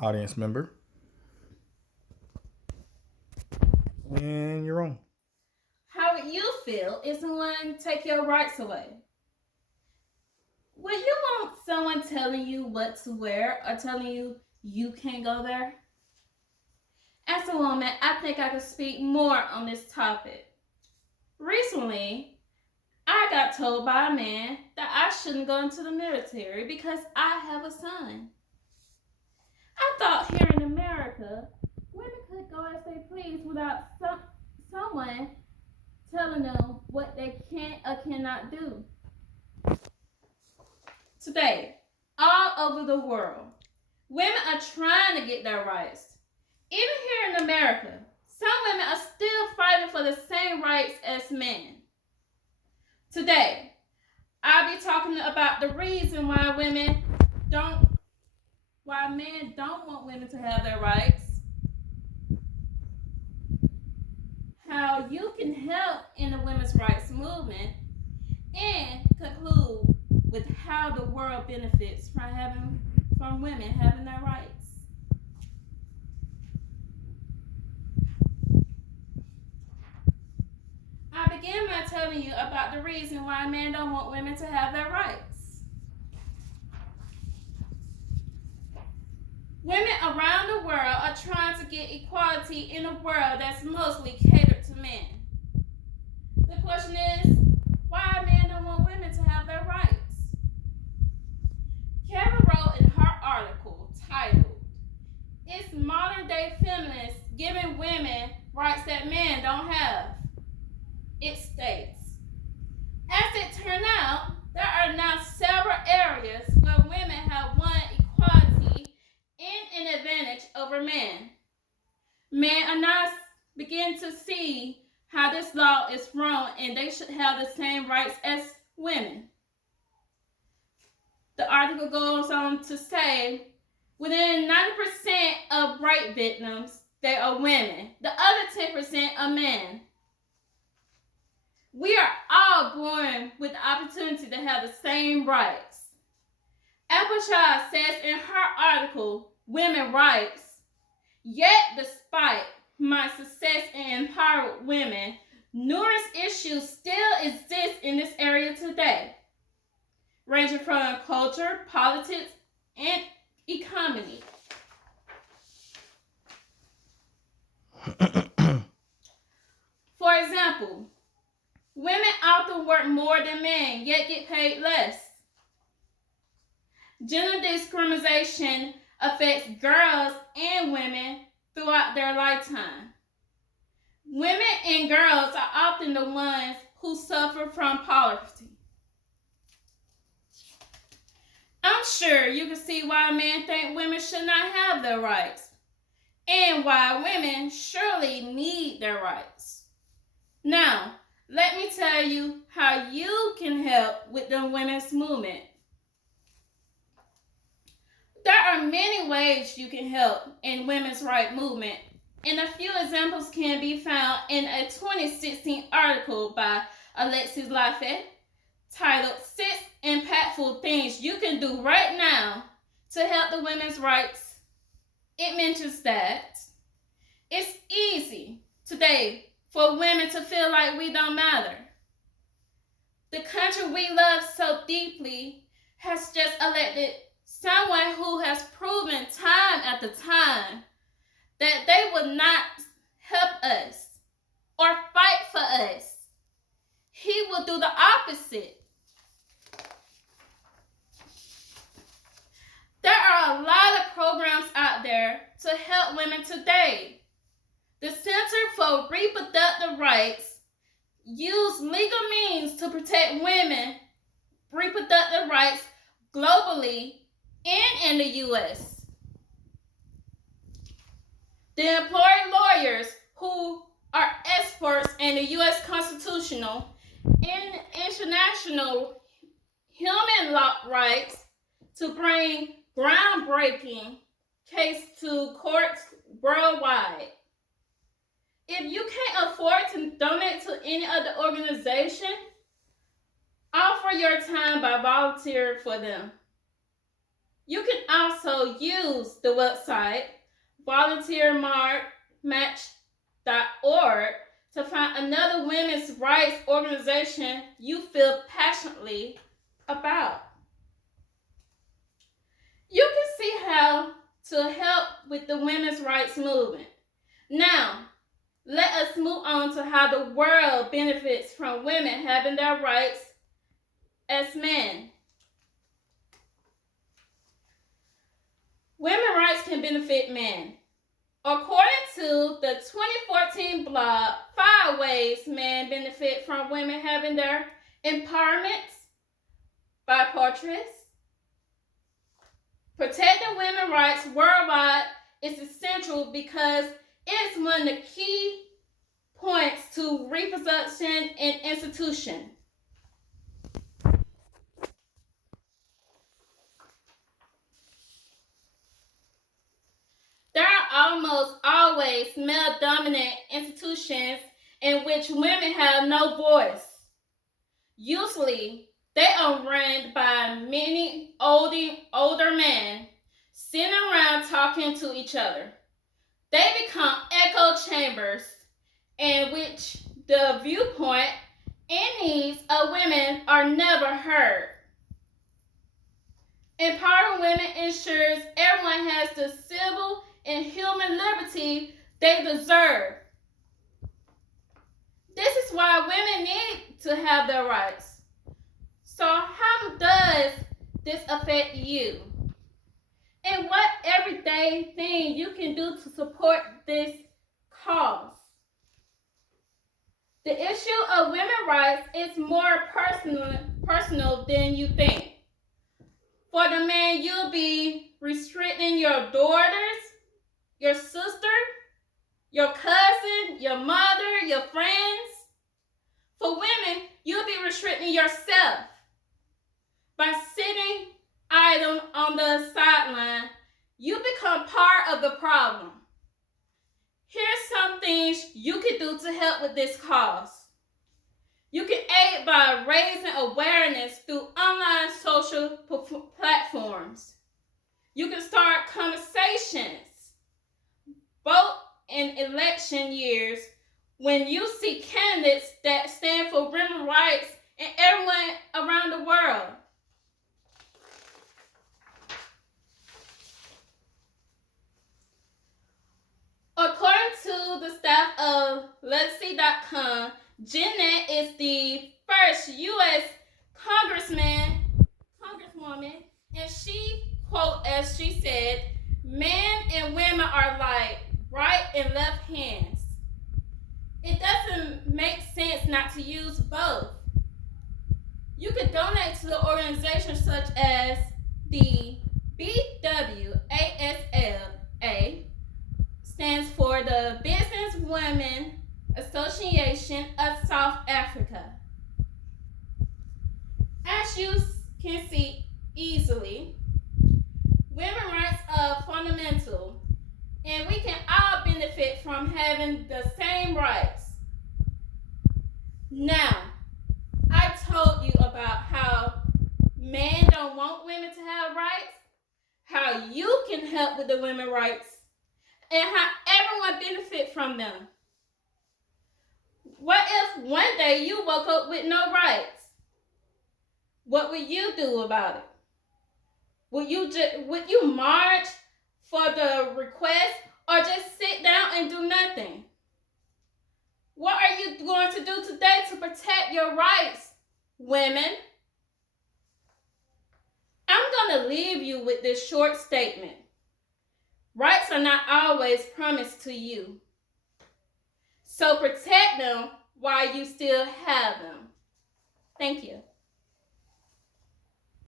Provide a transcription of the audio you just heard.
audience member. And you're on. How would you feel if someone take your rights away? Would you want someone telling you what to wear or telling you you can't go there? As a woman, I think I could speak more on this topic. Recently, I got told by a man that I shouldn't go into the military because I have a son. I thought here in America, women could go as they please without someone telling them what they can or cannot do. Today, all over the world, women are trying to get their rights. Even here in America, some women are still fighting for the same rights as men. Today, I'll be talking about the reason why men don't want women to have their rights, how you can help in the women's rights movement, and conclude with how the world benefits from women having their rights. I begin by telling you about the reason why men don't want women to have their rights. Women around the world are trying to get equality in a world that's mostly catered to men. The question is, why men don't want women to have their rights? Kevin wrote in her article titled, "Is Modern Day Feminists Giving Women Rights That Men Don't Have?" It states, as it turned out, there are now several areas where women have won equality and an advantage over men. Men are now beginning to see how this law is wrong and they should have the same rights as women. The article goes on to say, within 90% of rape victims, they are women. The other 10% are men. We are all born with the opportunity to have the same rights. Applechild says in her article, Women Rights, yet despite my success in empowering women, numerous issues still exist in this area today, ranging from culture, politics, and economy. For example, women often work more than men, yet get paid less. Gender discrimination affects girls and women throughout their lifetime. Women and girls are often the ones who suffer from poverty. I'm sure you can see why men think women should not have their rights, and why women surely need their rights. Now, let me tell you how you can help with the women's movement. There are many ways you can help in women's rights movement, and a few examples can be found in a 2016 article by Alexis Lafayette titled 6 Impactful Things You Can Do Right Now to Help the Women's Rights. It mentions that it's easy today for women to feel like we don't matter. The country we love so deeply has just elected someone who has proven time after time that they would not help us or fight for us. He will do the opposite. There are a lot of programs out there to help women today. The Center for Reproductive Rights use legal means to protect women's reproductive rights globally and in the U.S. The employed lawyers who are experts in the U.S. constitutional and international human rights to bring groundbreaking case to courts worldwide. If you can't afford to donate to any other organization, offer your time by volunteering for them. You can also use the website volunteermatch.org to find another women's rights organization you feel passionately about. You can see how to help with the women's rights movement. Now, let us move on to how the world benefits from women having their rights as men. Women's rights can benefit men. According to the 2014 blog, 5 Ways Men Benefit from Women Having Their Empowerment by Portraits, protecting women's rights worldwide is essential because it's one of the key points to reproduction in institutions. There are almost always male-dominant institutions in which women have no voice. Usually, they are run by many older men sitting around talking to each other. They become echo chambers in which the viewpoint and needs of women are never heard. Empowering women ensures everyone has the civil and human liberty they deserve. This is why women need to have their rights. So how does this affect you? And what everyday thing you can do to support this cause? The issue of women's rights is more personal than you think. For the man, you'll be restricting your daughters, your sister, your cousin, your mother, your friends. For women, you'll be restricting yourself. By sitting idle on the sideline, you become part of the problem. Here's some things you can do to help with this cause. You can aid by raising awareness through online social platforms. You can start conversations. Vote in election years when you see candidates that stand for women's rights and everyone around the world. According to the staff of Let's.com, Jeanette is the first U.S. congresswoman, and she, quote, as she said, men and women are like right and left hands. It doesn't make sense not to use both. You could donate to the organizations such as the BWASLA, stands for the Business Women Association of South Africa. As you can see easily, women's rights are fundamental, and we can all benefit from having the same rights. Now, I told you about how men don't want women to have rights, how you can help with the women's rights, and how everyone benefit from them. What if one day you woke up with no rights? What would you do about it? Would you march for the request or just sit down and do nothing? What are you going to do today to protect your rights, women? I'm going to leave you with this short statement. Rights are not always promised to you. So protect them while you still have them. Thank you.